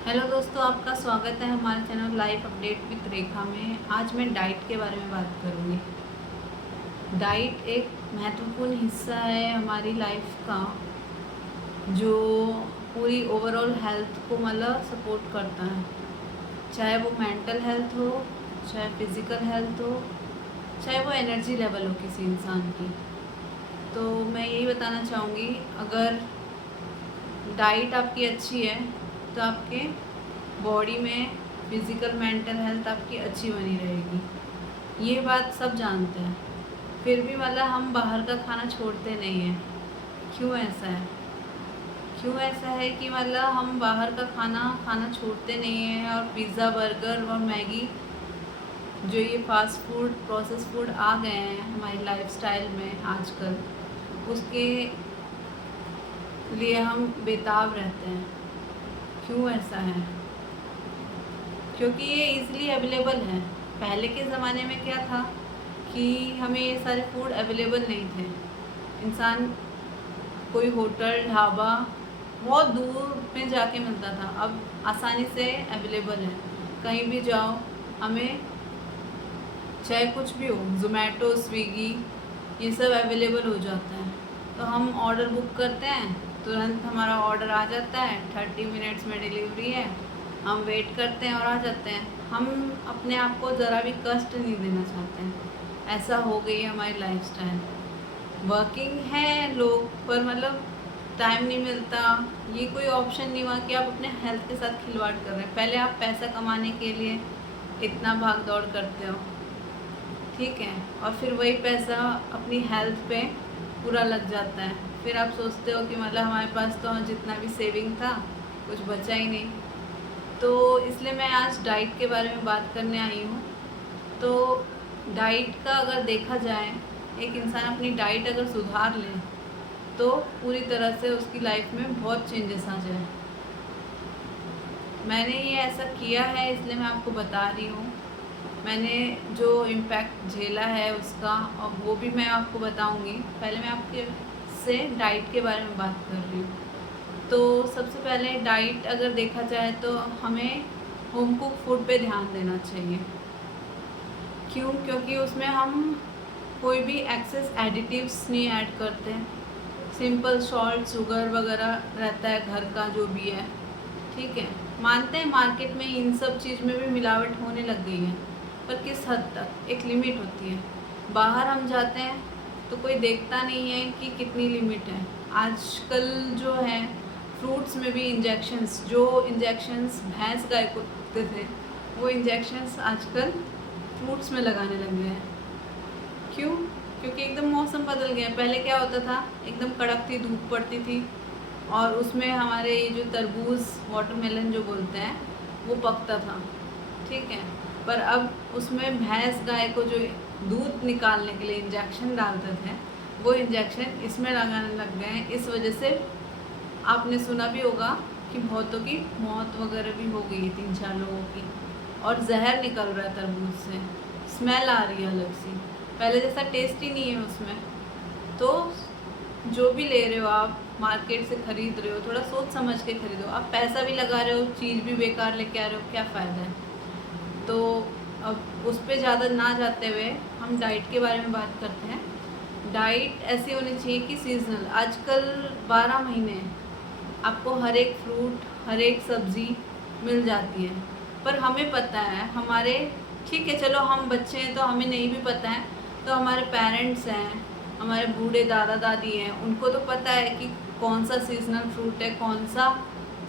Hello दोस्तों, आपका स्वागत है हमारे चैनल लाइफ अपडेट विद रेखा में। आज मैं डाइट के बारे में बात करूँगी। डाइट एक महत्वपूर्ण हिस्सा है हमारी लाइफ का, जो पूरी ओवरऑल हेल्थ को मतलब सपोर्ट करता है। चाहे वो मेंटल हेल्थ हो, चाहे फिज़िकल हेल्थ हो, चाहे वो एनर्जी लेवल हो किसी इंसान की। तो मैं यही बताना चाहूँगी, अगर डाइट आपकी अच्छी है तो आपके बॉडी में फिज़िकल मेंटल हेल्थ आपकी अच्छी बनी रहेगी। ये बात सब जानते हैं, फिर भी मतलब हम बाहर का खाना छोड़ते नहीं हैं। क्यों ऐसा है? क्यों ऐसा है कि मतलब हम बाहर का खाना खाना छोड़ते नहीं हैं, और पिज़्ज़ा, बर्गर और मैगी, जो ये फास्ट फूड, प्रोसेस फूड आ गए हैं हमारी लाइफस्टाइल में आजकल, उसके लिए हम बेताब रहते हैं। क्यों ऐसा है? क्योंकि ये इज़िली अवेलेबल है। पहले के ज़माने में क्या था कि हमें ये सारे फूड अवेलेबल नहीं थे। इंसान कोई होटल, ढाबा बहुत दूर में जाके मिलता था, अब आसानी से अवेलेबल है। कहीं भी जाओ, हमें चाहे कुछ भी हो, ज़ोमैटो, स्विगी, ये सब अवेलेबल हो जाता है। तो हम ऑर्डर बुक करते हैं, तुरंत हमारा ऑर्डर आ जाता है, 30 मिनट्स में डिलीवरी है। हम वेट करते हैं और आ जाते हैं। हम अपने आप को ज़रा भी कष्ट नहीं देना चाहते हैं। ऐसा हो गई है हमारी लाइफस्टाइल। वर्किंग है लोग, पर मतलब टाइम नहीं मिलता। ये कोई ऑप्शन नहीं हुआ कि आप अपने हेल्थ के साथ खिलवाड़ कर रहे हैं। पहले आप पैसा कमाने के लिए इतना भाग दौड़ करते हो, ठीक है, और फिर वही पैसा अपनी हेल्थ पे पूरा लग जाता है। फिर आप सोचते हो कि मतलब हमारे पास तो जितना भी सेविंग था, कुछ बचा ही नहीं। तो इसलिए मैं आज डाइट के बारे में बात करने आई हूँ। तो डाइट का अगर देखा जाए, एक इंसान अपनी डाइट अगर सुधार ले तो पूरी तरह से उसकी लाइफ में बहुत चेंजेस आ जाए। मैंने ये ऐसा किया है, इसलिए मैं आपको बता रही हूँ। मैंने जो इम्पैक्ट झेला है उसका, और वो भी मैं आपको बताऊँगी। पहले मैं आपके से डाइट के बारे में बात कर रही हूँ। तो सबसे पहले डाइट अगर देखा जाए तो हमें होम कुक फूड पे ध्यान देना चाहिए। क्यों? क्योंकि उसमें हम कोई भी एक्सेस एडिटिव्स नहीं ऐड करते हैं। सिंपल सॉल्ट, शुगर वगैरह रहता है घर का जो भी है, ठीक है। मानते हैं मार्केट में इन सब चीज़ में भी मिलावट होने लग गई है, पर किस हद तक? एक लिमिट होती है। बाहर हम जाते हैं तो कोई देखता नहीं है कि कितनी लिमिट है। आजकल जो है फ्रूट्स में भी इंजेक्शंस, जो इंजेक्शंस भैंस गाय को देते थे, वो इंजेक्शंस आजकल फ्रूट्स में लगाने लग गए हैं। क्यों? क्योंकि एकदम मौसम बदल गया। पहले क्या होता था, एकदम कड़कती धूप पड़ती थी और उसमें हमारे ये जो तरबूज, वाटरमेलन जो बोलते हैं, वो पकता था, ठीक है। पर अब उसमें भैंस गाय को जो दूध निकालने के लिए इंजेक्शन डालते थे, वो इंजेक्शन इसमें लगाने लग गए हैं। इस वजह से आपने सुना भी होगा कि बहुतों की मौत वगैरह भी हो गई है, 3-4 लोगों की। और जहर निकल रहा है तरबूज से, स्मेल आ रही है अलग सी, पहले जैसा टेस्ट ही नहीं है उसमें। तो जो भी ले रहे हो आप, मार्केट से ख़रीद रहे हो, थोड़ा सोच समझ के खरीदो। आप पैसा भी लगा रहे हो, चीज़ भी बेकार लेके आ रहे हो, क्या फ़ायदा है? तो अब उस पर ज़्यादा ना जाते हुए हम डाइट के बारे में बात करते हैं। डाइट ऐसी होनी चाहिए कि सीजनल। आजकल 12 महीने आपको हर एक फ्रूट, हर एक सब्ज़ी मिल जाती है। पर हमें पता है, हमारे, ठीक है चलो हम बच्चे हैं तो हमें नहीं भी पता है, तो हमारे पेरेंट्स हैं, हमारे बूढ़े दादा दादी हैं, उनको तो पता है कि कौन सा सीजनल फ्रूट है, कौन सा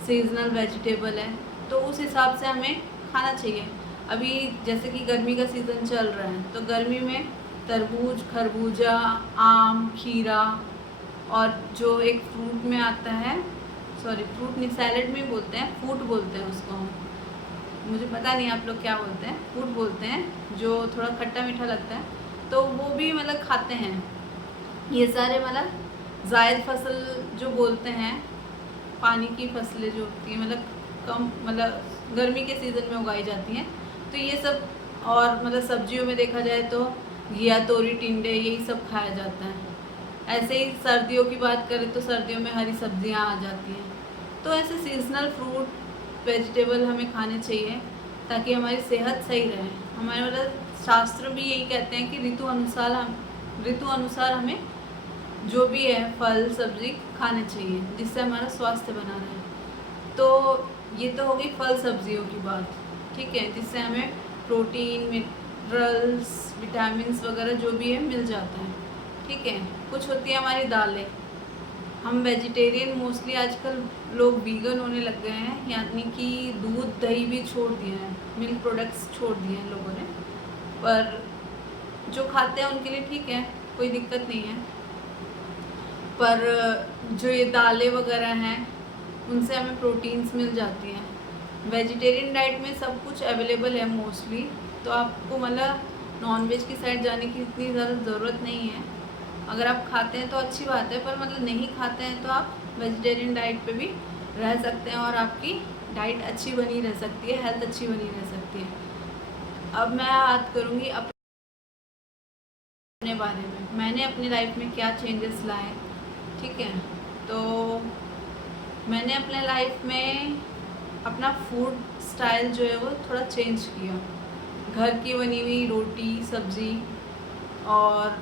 सीजनल वेजिटेबल है। तो उस हिसाब से हमें खाना चाहिए। अभी जैसे कि गर्मी का सीज़न चल रहा है, तो गर्मी में तरबूज, खरबूजा, आम, खीरा, और जो एक फ्रूट में आता है, सॉरी फ्रूट नहीं, सैलेड में बोलते हैं, फ्रूट बोलते हैं उसको हम, मुझे पता नहीं आप लोग क्या बोलते हैं, फ्रूट बोलते हैं, जो थोड़ा खट्टा मीठा लगता है, तो वो भी मतलब खाते हैं। ये सारे मतलब जायद फसल जो बोलते हैं, पानी की फसलें जो होती हैं, मतलब कम, मतलब गर्मी के सीज़न में उगाई जाती हैं, तो ये सब। और मतलब सब्जियों में देखा जाए तो घिया, तोरी, टिंडे, यही सब खाया जाता है। ऐसे ही सर्दियों की बात करें तो सर्दियों में हरी सब्जियां आ जाती हैं। तो ऐसे सीजनल फ्रूट वेजिटेबल हमें खाने चाहिए ताकि हमारी सेहत सही रहे। हमारे मतलब शास्त्र भी यही कहते हैं कि ऋतु अनुसार हमें जो भी है फल सब्जी खाने चाहिए जिससे हमारा स्वास्थ्य बना रहे। तो ये तो हो गई फल सब्जियों की बात, ठीक है, जिससे हमें प्रोटीन, मिनरल्स, विटामिन्स वगैरह जो भी है मिल जाता है, ठीक है। कुछ होती है हमारी दालें। हम वेजिटेरियन मोस्टली आजकल लोग वीगन होने लग गए हैं, यानी कि दूध दही भी छोड़ दिए हैं, मिल्क प्रोडक्ट्स छोड़ दिए हैं लोगों ने। पर जो खाते हैं उनके लिए ठीक है, कोई दिक्कत नहीं है। पर जो ये दालें वगैरह हैं उनसे हमें प्रोटीन्स मिल जाती हैं। वेजिटेरियन डाइट में सब कुछ अवेलेबल है मोस्टली, तो आपको मतलब नॉनवेज की साइड जाने की इतनी ज़्यादा ज़रूरत नहीं है। अगर आप खाते हैं तो अच्छी बात है, पर मतलब नहीं खाते हैं तो आप वेजिटेरियन डाइट पे भी रह सकते हैं और आपकी डाइट अच्छी बनी रह सकती है, हेल्थ अच्छी बनी रह सकती है। अब मैं बात करूँगी अपने बारे में, मैंने अपनी लाइफ में क्या चेंजेस लाए, ठीक है। तो मैंने अपने लाइफ में अपना फूड स्टाइल जो है वो थोड़ा चेंज किया। घर की बनी हुई रोटी सब्ज़ी, और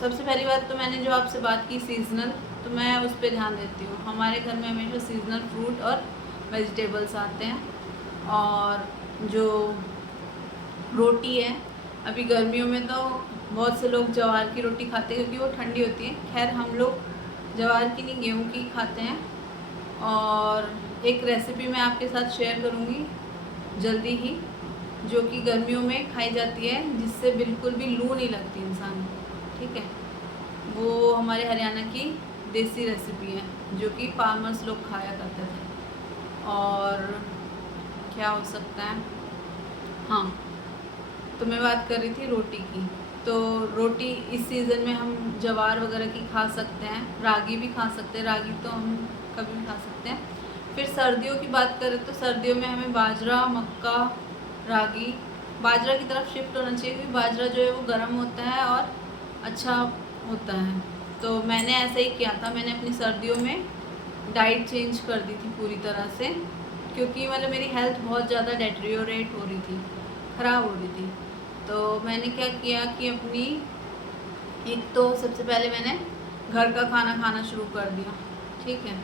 सबसे पहली बात तो मैंने जो आपसे बात की सीज़नल, तो मैं उस पर ध्यान देती हूँ। हमारे घर में हमेशा सीज़नल फ्रूट और वेजिटेबल्स आते हैं। और जो रोटी है, अभी गर्मियों में तो बहुत से लोग ज्वार की रोटी खाते हैं क्योंकि वो ठंडी होती है। खैर हम लोग ज्वार की नहीं, गेहूँ की खाते हैं। और एक रेसिपी मैं आपके साथ शेयर करूँगी जल्दी ही, जो कि गर्मियों में खाई जाती है, जिससे बिल्कुल भी लू नहीं लगती इंसान को, ठीक है। वो हमारे हरियाणा की देसी रेसिपी है जो कि फार्मर्स लोग खाया करते थे। और क्या हो सकता है, हाँ, तो मैं बात कर रही थी रोटी की। तो रोटी इस सीज़न में हम ज्वार वगैरह की खा सकते हैं, रागी भी खा सकते हैं, रागी तो हम कभी भी खा सकते हैं। फिर सर्दियों की बात करें तो सर्दियों में हमें बाजरा, मक्का, रागी, बाजरा की तरफ शिफ्ट होना चाहिए क्योंकि बाजरा जो है वो गर्म होता है और अच्छा होता है। तो मैंने ऐसा ही किया था, मैंने अपनी सर्दियों में डाइट चेंज कर दी थी पूरी तरह से, क्योंकि मतलब मेरी हेल्थ बहुत ज़्यादा डेटेरियोरेट हो रही थी, ख़राब हो रही थी। तो मैंने क्या किया कि अपनी एक तो सबसे पहले मैंने घर का खाना खाना शुरू कर दिया, ठीक है।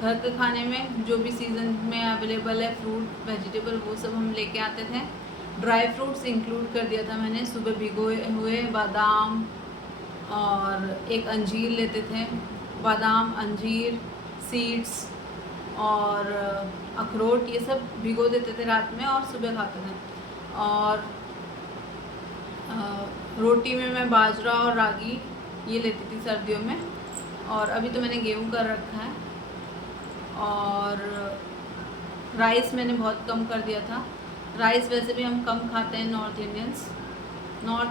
घर के खाने में जो भी सीज़न में अवेलेबल है फ्रूट वेजिटेबल वो सब हम लेके आते थे। ड्राई फ्रूट्स इंक्लूड कर दिया था मैंने, सुबह भिगोए हुए बादाम और एक अंजीर लेते थे, बादाम, अंजीर, सीड्स और अखरोट, ये सब भिगो देते थे रात में और सुबह खाते थे। और रोटी में मैं बाजरा और रागी ये लेती थी सर्दियों में, और अभी तो मैंने गेहूँ कर रखा है। और राइस मैंने बहुत कम कर दिया था। राइस वैसे भी हम कम खाते हैं नॉर्थ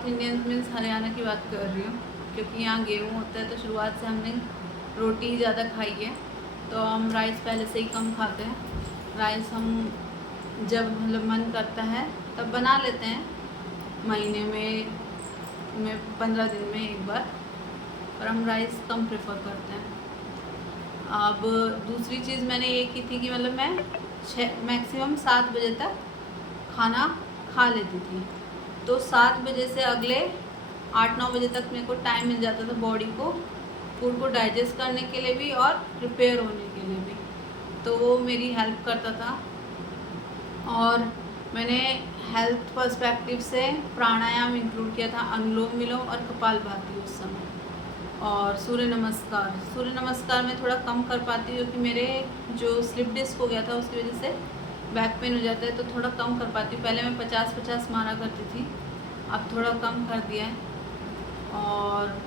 इंडियंस मीन्स हरियाणा की बात कर रही हूँ, क्योंकि यहाँ गेहूँ होता है तो शुरुआत से हमने रोटी ही ज़्यादा खाई है, तो हम राइस पहले से ही कम खाते हैं। राइस हम जब मतलब मन करता है तब बना लेते हैं, महीने में 15 दिन में एक बार, पर हम राइस कम प्रेफर करते हैं। अब दूसरी चीज़ मैंने ये की थी कि मतलब मैं मैक्सिमम 7 बजे तक खाना खा लेती थी, तो 7 बजे से अगले 8-9 बजे तक मेरे को टाइम मिल जाता था बॉडी को फूड को डाइजेस्ट करने के लिए भी और प्रिपेयर होने के लिए भी, तो वो मेरी हेल्प करता था। और मैंने हेल्थ पर्सपेक्टिव से प्राणायाम इंक्लूड किया था, अनुलोम विलोम और कपालभाति उस समय, और सूर्य नमस्कार में थोड़ा कम कर पाती हूँ क्योंकि मेरे जो स्लिप डिस्क हो गया था उसकी वजह से बैक पेन हो जाता है, तो थोड़ा कम कर पाती हूँ। पहले मैं 50-50 मारा करती थी, अब थोड़ा कम कर दिया है। और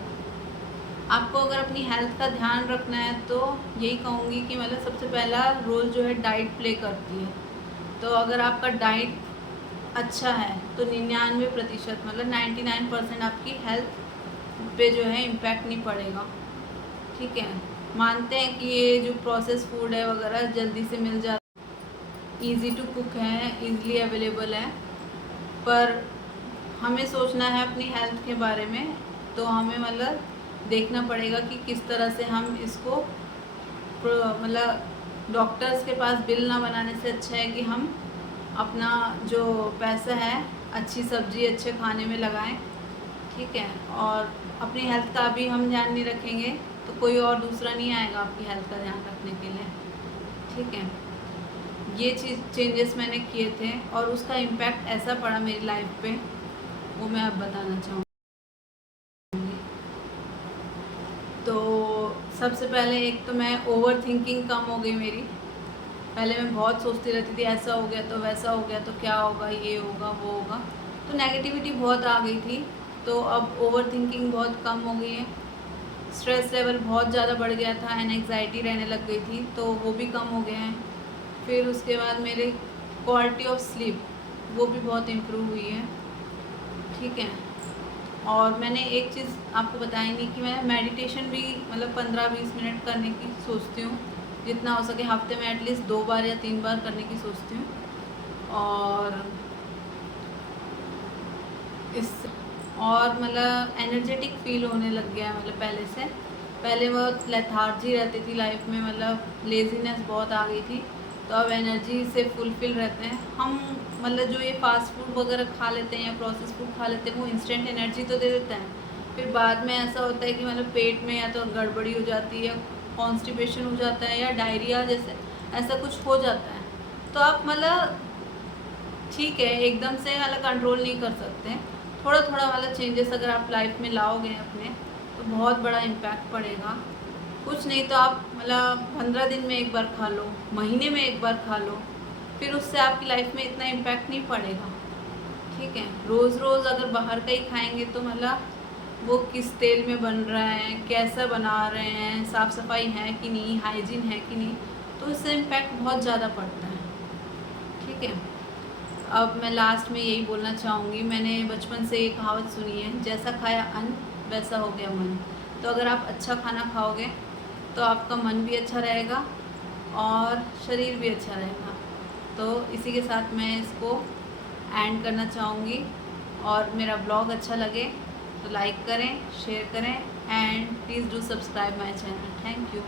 आपको अगर अपनी हेल्थ का ध्यान रखना है तो यही कहूँगी कि मतलब सबसे पहला रोल जो है डाइट प्ले करती है। तो अगर आपका डाइट अच्छा है तो 99% मतलब 99% आपकी हेल्थ पे जो है इम्पैक्ट नहीं पड़ेगा, ठीक है। मानते हैं कि ये जो प्रोसेस फूड है वगैरह जल्दी से मिल जाता है, ईज़ी टू कुक है, ईज़िली अवेलेबल है, पर हमें सोचना है अपनी हेल्थ के बारे में, तो हमें मतलब देखना पड़ेगा कि किस तरह से हम इसको मतलब डॉक्टर्स के पास बिल ना बनाने से अच्छा है कि हम अपना जो पैसा है अच्छी सब्जी अच्छे खाने में लगाएं, ठीक है। और अपनी हेल्थ का भी हम ध्यान नहीं रखेंगे तो कोई और दूसरा नहीं आएगा आपकी हेल्थ का ध्यान रखने के लिए, ठीक है। ये चीज़ चेंजेस मैंने किए थे और उसका इम्पैक्ट ऐसा पड़ा मेरी लाइफ पे, वो मैं अब बताना चाहूँगी। तो सबसे पहले एक तो मैं ओवर थिंकिंग कम हो गई मेरी। पहले मैं बहुत सोचती रहती थी ऐसा हो गया तो वैसा हो गया तो क्या होगा, ये होगा वो होगा, तो नेगेटिविटी बहुत आ गई थी। तो अब ओवर थिंकिंग बहुत कम हो गई है। स्ट्रेस लेवल बहुत ज़्यादा बढ़ गया था, एंग्जाइटी रहने लग गई थी, तो वो भी कम हो गया है। फिर उसके बाद मेरी क्वालिटी ऑफ स्लीप वो भी बहुत इम्प्रूव हुई है, ठीक है। और मैंने एक चीज़ आपको बताई नहीं कि मैं मेडिटेशन भी मतलब 15-20 मिनट करने की सोचती हूँ, जितना हो सके हफ्ते में एटलीस्ट 2 बार या 3 बार करने की सोचती हूँ। और मतलब एनर्जेटिक फील होने लग गया है, मतलब पहले से। पहले बहुत लेथार्जी रहती थी लाइफ में, मतलब लेजीनेस बहुत आ गई थी, तो अब एनर्जी से फुलफिल रहते हैं हम। मतलब जो ये फास्ट फूड वगैरह खा लेते हैं या प्रोसेस फूड खा लेते हैं वो इंस्टेंट एनर्जी तो दे देते हैं, फिर बाद में ऐसा होता है कि मतलब पेट में या तो गड़बड़ी हो जाती है, कॉन्स्टिपेशन हो जाता है या डायरिया जैसे ऐसा कुछ हो जाता है। तो आप मतलब ठीक है एकदम से मतलब कंट्रोल नहीं कर सकते, थोड़ा थोड़ा वाला चेंजेस अगर आप लाइफ में लाओगे अपने तो बहुत बड़ा इम्पैक्ट पड़ेगा। कुछ नहीं तो आप मतलब 15 दिन में एक बार खा लो, महीने में एक बार खा लो, फिर उससे आपकी लाइफ में इतना इम्पैक्ट नहीं पड़ेगा, ठीक है। रोज़ रोज़ अगर बाहर का ही खाएंगे तो मतलब वो किस तेल में बन रहा है, कैसा बना रहे हैं, साफ़ सफाई है कि नहीं, हाइजीन है कि नहीं, तो इससे इम्पैक्ट बहुत ज़्यादा पड़ता है, ठीक है। अब मैं लास्ट में यही बोलना चाहूँगी, मैंने बचपन से ये कहावत सुनी है, जैसा खाया अन्न वैसा हो गया मन। तो अगर आप अच्छा खाना खाओगे तो आपका मन भी अच्छा रहेगा और शरीर भी अच्छा रहेगा। तो इसी के साथ मैं इसको एंड करना चाहूँगी। और मेरा ब्लॉग अच्छा लगे तो लाइक करें, शेयर करें and please do subscribe my channel. Thank you.